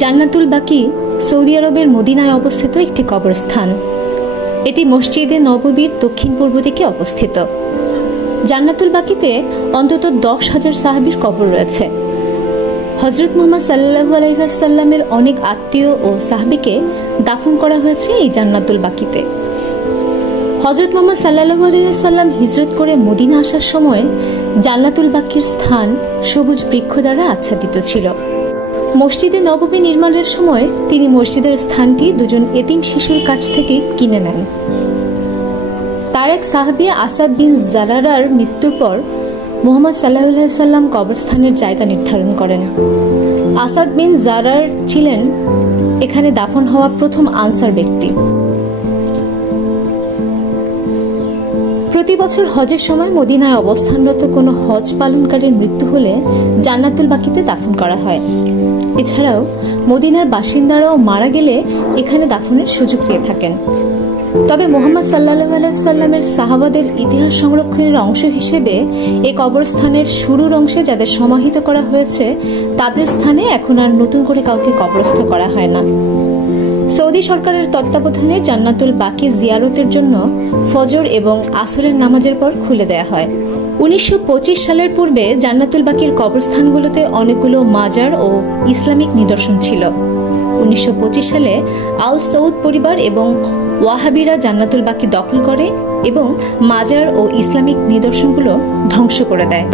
জান্নাতুল বাকি সৌদি আরবের মদিনায় অবস্থিত একটি কবরস্থান। এটি মসজিদে নববীর দক্ষিণ পূর্ব দিকে অবস্থিত। জান্নাতুল বাকিতে অন্তত 10,000 সাহাবীর কবর রয়েছে। হযরত মুহাম্মদ সাল্লাল্লাহু আলাইহি ওয়াসাল্লামের অনেক আত্মীয় ও সাহাবীকে দাফন করা হয়েছে এই জান্নাতুল বাকিতে। হযরত মুহাম্মদ সাল্লাল্লাহু আলাইহি ওয়াসাল্লাম হিজরত করে মদিনা আসার সময় জান্নাতুল বাকির স্থান সবুজ বৃক্ষ দ্বারা আচ্ছাদিত ছিল। মসজিদে নববী নির্মাণের সময় তিনি মসজিদের স্থানটি দুজন এতিম শিশুর কাছ থেকে কিনে নেন। তার এক সাহাবী আসাদ বিন জারারার মৃত্যুর পর মুহাম্মদ সাল্লাল্লাহু আলাইহি ওয়াসাল্লাম কবরস্থানের জায়গা নির্ধারণ করেন। আসাদ বিন জারার ছিলেন এখানে দাফন হওয়া প্রথম আনসার ব্যক্তি। প্রতি বছর হজের সময় মদিনায় অবস্থানরত কোনো হজ পালনকারীর মৃত্যু হলে জান্নাতুল বাকিতে দাফন করা হয়। এছাড়াও মদিনার বাসিন্দারাও মারা গেলে এখানে দাফনের সুযোগ পেয়ে থাকেন। তবে মুহাম্মদ সাল্লাল্লাহু আলাইহি ওয়াসাল্লামের সাহাবাদের ইতিহাস সংরক্ষণের অংশ হিসেবে এই কবরস্থানের শুরুর অংশে যাদের সমাহিত করা হয়েছে তাদের স্থানে এখন আর নতুন করে কাউকে কবরস্থ করা হয় না। সৌদি সরকারের তত্ত্বাবধানে জান্নাতুল বাকি জিয়ারতের জন্য ফজর এবং আসরের নামাজের পর খুলে দেয়া হয়। 1925 সালের পূর্বে জান্নাতুল বাকির কবরস্থানগুলোতে অনেকগুলো মাজার ও ইসলামিক নিদর্শন ছিল। 1925 সালে আল সৌদ পরিবার এবং ওয়াহাবিরা জান্নাতুল বাকি দখল করে এবং মাজার ও ইসলামিক নিদর্শনগুলো ধ্বংস করে দেয়।